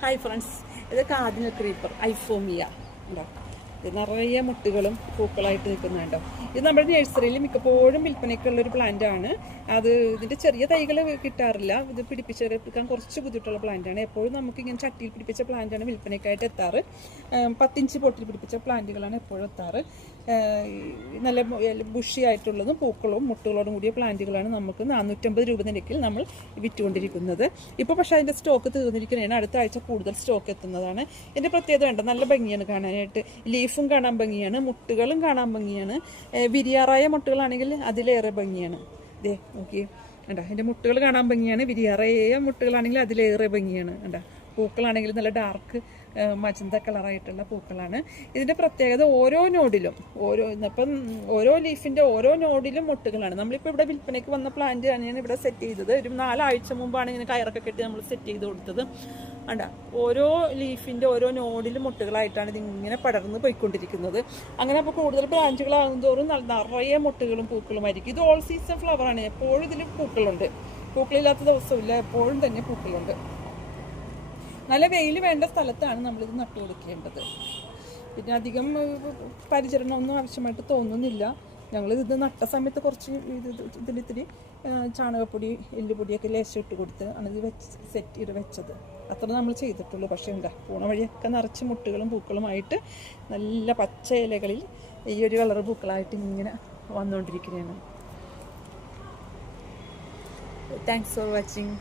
Hi friends ഇത് cardinal creeper ഐഫോമിയ. ഉണ്ടോ? നിറയെ മുട്ടുകളും പൂക്കളായിട്ട് നിൽക്കുന്നുണ്ടോ ഇത് നമ്മുടെ നഴ്സറിയിൽ മിക്കപ്പോഴും വിൽപ്പനയ്ക്കുള്ള ഒരു പ്ലാന്റ് ആണ്. അത് ഇതിന്റെ ചെറിയ തൈകൾ കിട്ടാറില്ല. ഇത് പിടിപ്പിച്ചെടുക്കാൻ കുറച്ച് ബുദ്ധിമുട്ടുള്ള പ്ലാന്റ് ആണ്. എപ്പോഴും നമുക്ക് ഇങ്ങനെ ചട്ടിയിൽ പിടിപ്പിച്ച പ്ലാന്റ് ആണ് വിൽപ്പനയ്ക്കായിട്ട് എത്താറ്. പത്തിഞ്ച് പൊട്ടിൽ പിടിപ്പിച്ച പ്ലാന്റുകളാണ് എപ്പോഴും എത്താറ്. നല്ല ബുഷി ആയിട്ടുള്ളതും പൂക്കളും മുട്ടുകളോടും കൂടിയ പ്ലാന്റുകളാണ് നമുക്ക് നാനൂറ്റമ്പത് രൂപ നിരക്കിൽ നമ്മൾ വിറ്റുകൊണ്ടിരിക്കുന്നത്. ഇപ്പോൾ പക്ഷേ അതിന്റെ സ്റ്റോക്ക് തീർന്നിരിക്കുന്നതാണ് അടുത്ത ആഴ്ച കൂടുതൽ സ്റ്റോക്ക് എത്തുന്നതാണ്. ഇതിന്റെ പ്രത്യേകത ഉണ്ട് നല്ല ഭംഗിയാണ് കാണാനായിട്ട്. ലീഫും കാണാൻ ഭംഗിയാണ് മുട്ടുകളും കാണാൻ ഭംഗിയാണ്. വിരിയാറായ മുട്ടുകളാണെങ്കിൽ അതിലേറെ ഭംഗിയാണ്. ദേ നോക്കിയേ. കണ്ട? അതിന്റെ മുട്ടുകൾ കാണാൻ ഭംഗിയാണ് വിരിയാറായ മുട്ടുകളാണെങ്കിൽ അതിലേറെ ഭംഗിയാണ്. കണ്ട? പൂക്കളാണെങ്കിൽ നല്ല ഡാർക്ക് മജന്ത കളറായിട്ടുള്ള പൂക്കളാണ്. ഇതിന്റെ പ്രത്യേകത ഓരോ നോഡിലും ഓരോ ഇപ്പം ഓരോ ലീഫിന്റെ ഓരോ നോഡിലും മുട്ടുകളാണ്. നമ്മളിപ്പോൾ ഇവിടെ വിൽപ്പനയ്ക്ക് വന്ന പ്ലാന്റ് തന്നെയാണ് ഇവിടെ സെറ്റ് ചെയ്തത്. ഒരു നാലാഴ്ച മുമ്പാണ് ഇങ്ങനെ കയറൊക്കെ കെട്ടി നമ്മൾ സെറ്റ് ചെയ്ത് കൊടുത്തത്. അണ്ട ഓരോ ലീഫിന്റെ ഓരോ നോഡിലും മുട്ടുകളായിട്ടാണ് ഇതിങ്ങനെ പടർന്ന് പോയിക്കൊണ്ടിരിക്കുന്നത്. അങ്ങനെ അപ്പോൾ കൂടുതൽ ബ്രാഞ്ചുകളാകും തോറും ന- നിറയെ മുട്ടുകളും പൂക്കളുമായിരിക്കും ഇത് ഓൾ സീസൺ ഫ്ലവറാണ് എപ്പോഴും ഇതിൽ പൂക്കളുണ്ട്. പൂക്കളില്ലാത്ത ദിവസമില്ല എപ്പോഴും തന്നെ പൂക്കളുണ്ട്. നല്ല വെയിൽ വേണ്ട സ്ഥലത്താണ് നമ്മളിത് നട്ടു കൊടുക്കേണ്ടത്. പിന്നെ അധികം പരിചരണമൊന്നും ആവശ്യമായിട്ട് തോന്നുന്നില്ല. ഞങ്ങൾ ഇത് നട്ട സമയത്ത് കുറച്ച് ഇത് ഇതിലിത്തിരി ഏഹ്, ചാണകപ്പൊടി എല്ലുപൊടിയൊക്കെ ലേശം ഇട്ട് കൊടുത്ത് ആണ് ഇത് വെച്ച് സെറ്റ് ചെയ്ത് വെച്ചത്. അത്ര നമ്മൾ ചെയ്തിട്ടുള്ളൂ. പക്ഷേ എന്താ പോണ വഴിയൊക്കെ നിറച്ച് മുട്ടുകളും പൂക്കളുമായിട്ട് നല്ല പച്ച ഇലകളിൽ ഈ ഒരു കളർ പൂക്കളായിട്ട് ഇങ്ങനെ വന്നുകൊണ്ടിരിക്കുകയാണ്. Thanks for watching